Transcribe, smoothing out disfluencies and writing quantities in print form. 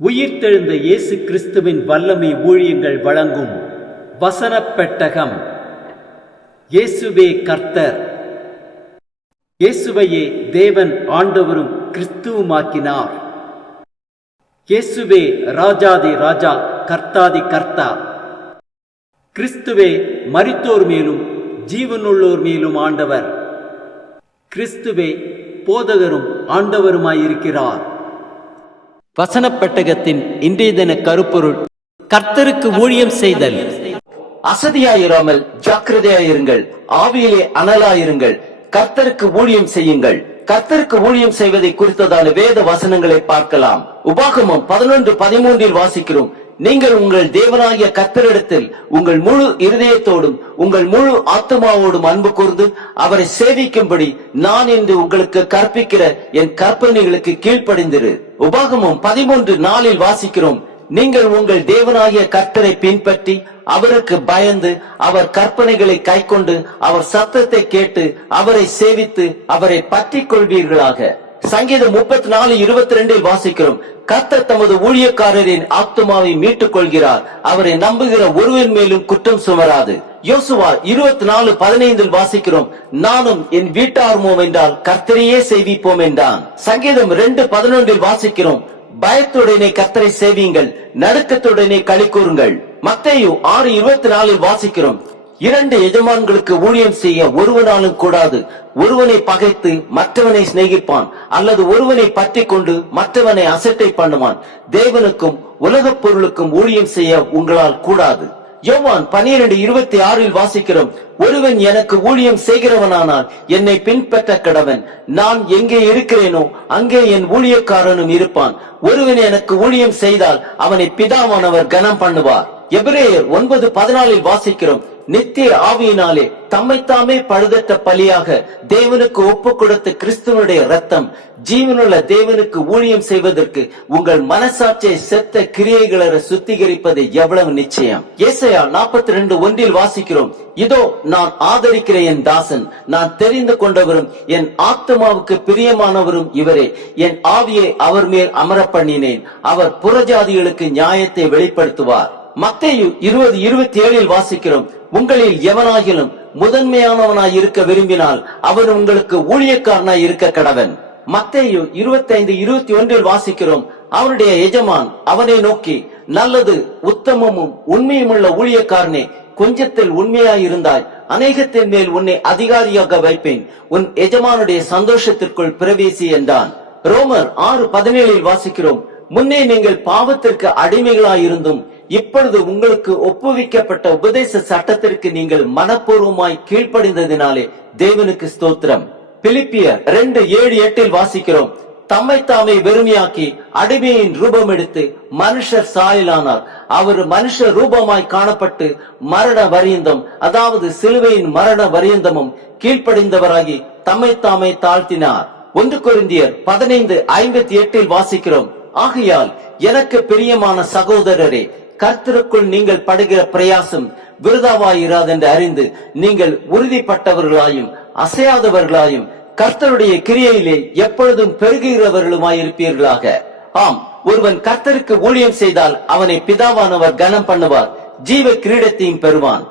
உயிர்த்தெழுந்த இயேசு கிறிஸ்துவின் வல்லமை ஊழியங்கள் வழங்கும் வசனப் பெட்டகம். இயேசுவே கர்த்தர். இயேசுவையே தேவன் ஆண்டவரும் கிறிஸ்துவுமாக்கினார். இயேசுவே ராஜாதி ராஜா, கர்த்தாதி கர்த்தா. கிறிஸ்துவே மரித்தோர் மேலும் ஜீவனுள்ளோர் மேலும் ஆண்டவர். கிறிஸ்துவே போதகரும் ஆண்டவருமாயிருக்கிறார். வசனப் பெட்டகத்தின் இன்றைய தின கருப்பொருள்: கர்த்தருக்கு ஊழியம் செய்தல். அசதியாயிராமல் ஜாக்கிரதையாயிருங்கள், ஆவியிலே அனலாயிருங்கள், கர்த்தருக்கு ஊழியம் செய்யுங்கள். கர்த்தருக்கு ஊழியம் செய்வதை குறித்ததான வேத வசனங்களை பார்க்கலாம். உபாகமம் 11:13 வாசிக்கிறோம்: நீங்கள் உங்கள் தேவனாகிய கர்த்தரிடத்தில் உங்கள் முழு இருதயத்தோடும் உங்கள் முழு ஆத்மாவோடும் அன்பு கூர்ந்து அவரை சேவிக்கும்படி நான் இன்று உங்களுக்கு கற்பிக்கிற என் கற்பனைகளுக்கு கீழ்ப்படிந்திரு. உபாகமம் 13:4 வாசிக்கிறோம்: நீங்கள் உங்கள் தேவனாகிய கர்த்தரை பின்பற்றி அவருக்கு பயந்து அவர் கற்பனைகளை கைக்கொண்டு அவர் சத்தத்தை கேட்டு அவரை சேவித்து அவரை பற்றி கொள்வீர்களாக. சங்கீதம் 34:22 வாசிக்கிறோம்: கர்த்தர் தமது ஊழியக்காரரின் ஆத்துமாவை மீட்டுக் கொள்கிறார், அவரை நம்புகிற ஒருவன் மேலும் குற்றம் சுமராது. யோசுவா 24:15 வாசிக்கிறோம்: நானும் என் வீட்டாருமோ என்றால் கர்த்தரையே சேவிப்போம் என்றான். சங்கீதம் 2:11 வாசிக்கிறோம்: பயத்துடனே கர்த்தரை சேவியுங்கள், நடுக்கத்துடனே களி கூறுங்கள். மத்தேயு 6:24 வாசிக்கிறோம்: இரண்டு எஜமான்களுக்கு ஊழியம் செய்ய ஒருவனாலும் கூடாது. ஒருவனை பகைத்து மற்றவனை சிநேகிப்பான், அல்லது ஒருவனை பற்றி கொண்டு மற்றவனை அசட்டை பண்ணுவான். தேவனுக்கும் உலகப் பொருளுக்கும் ஊழியம் செய்ய உங்களால் கூடாது. யோவான் 12:26 வாசிக்கிறோம்: ஒருவன் எனக்கு ஊழியம் செய்கிறவனானால் என்னை பின்பற்ற கடவன். நான் எங்கே இருக்கிறேனோ அங்கே என் ஊழியக்காரனும் இருப்பான். ஒருவன் எனக்கு ஊழியம் செய்தால் அவனை பிதாவானவர் கனம் பண்ணுவார். எபிரேயர் 9:14 வாசிக்கிறோம்: நித்திய ஆவியினாலே தம்மைத்தாமே பழுதற்ற பலியாக தேவனுக்கு ஒப்பு கொடுத்த கிறிஸ்துவனுடைய ரத்தம் ஜீவனுள்ள தேவனுக்கு ஊழியம் செய்வதற்கு உங்கள் மனசாட்சியை செத்த கிரியைகளை சுத்திகரிப்பது எவ்வளவு நிச்சயம். ஏசாயா 42:1 வாசிக்கிறோம்: இதோ நான் ஆதரிக்கிற என் தாசன், நான் தெரிந்து கொண்டவரும் என் ஆத்மாவுக்கு பிரியமானவரும் இவரே. என் ஆவியை அவர் மேல் அமர பண்ணினேன், அவர் புறஜாதிகளுக்கு நியாயத்தை வெளிப்படுத்துவார். மத்தேயு 20:27 வாசிக்கிறோம்: உங்களில் எவனாகிலும் முதன்மையானவனாய் இருக்க விரும்பினால் அவன் உங்களுக்கு ஊழியக்காரனாய் இருக்க கடவன். மத்தேயு 25:21 வாசிக்கிறோம்: அவனுடைய எஜமான் அவனை நோக்கி, நல்லது உத்தமமும் உண்மையுமுள்ள ஊழியக்காரனே, கொஞ்சத்தில் உண்மையாயிருந்தாய், அநேகத்தின் மேல் உன்னை அதிகாரியாக வைப்பேன், உன் எஜமானுடைய சந்தோஷத்திற்குள் பிரவேசி என்றான். ரோமர் 6:17 வாசிக்கிறோம்: முன்னே நீங்கள் பாவத்திற்கு அடிமைகளாயிருந்தும் இப்பொழுது உங்களுக்கு ஒப்புவிக்கப்பட்ட உபதேச சட்டத்திற்கு நீங்கள் மனப்பூர்வமாய் கீழ்ப்படிந்ததினாலே தேவனுக்கு ஸ்தோத்திரம். பிலிப்பியர் 2:7-8 வாசிக்கிறோம்: தம்மை தாமே வெறுமையாக்கி அடிமையின் ரூபம் எடுத்து மனுஷர் சாயலானார். அவர் மனுஷ ரூபமாய் காணப்பட்டு மரண வரியந்தம், அதாவது சிலுவையின் மரண வரியந்தமும் கீழ்ப்படிந்தவராகி தம்மை தாமே தாழ்த்தினார். 1 கொரிந்தியர் 15:58 வாசிக்கிறோம்: ஆகையால் எனக்கு பிரியமான சகோதரரே, கர்த்தருக்குள் நீங்கள் படுகிற பிரயாசம் விருதாவாயிராதென்று அறிந்து நீங்கள் உறுதிப்பட்டவர்களாயும் அசையாதவர்களாயும் கர்த்தருடைய கிரியையிலே எப்பொழுதும் பெருகுகிறவர்களுமாயிருப்பீர்களாக. ஆம், ஒருவன் கர்த்தருக்கு ஊழியம் செய்தால் அவனை பிதாவானவர் கனம் பண்ணுவார், ஜீவ கிரீடத்தையும் பெறுவான்.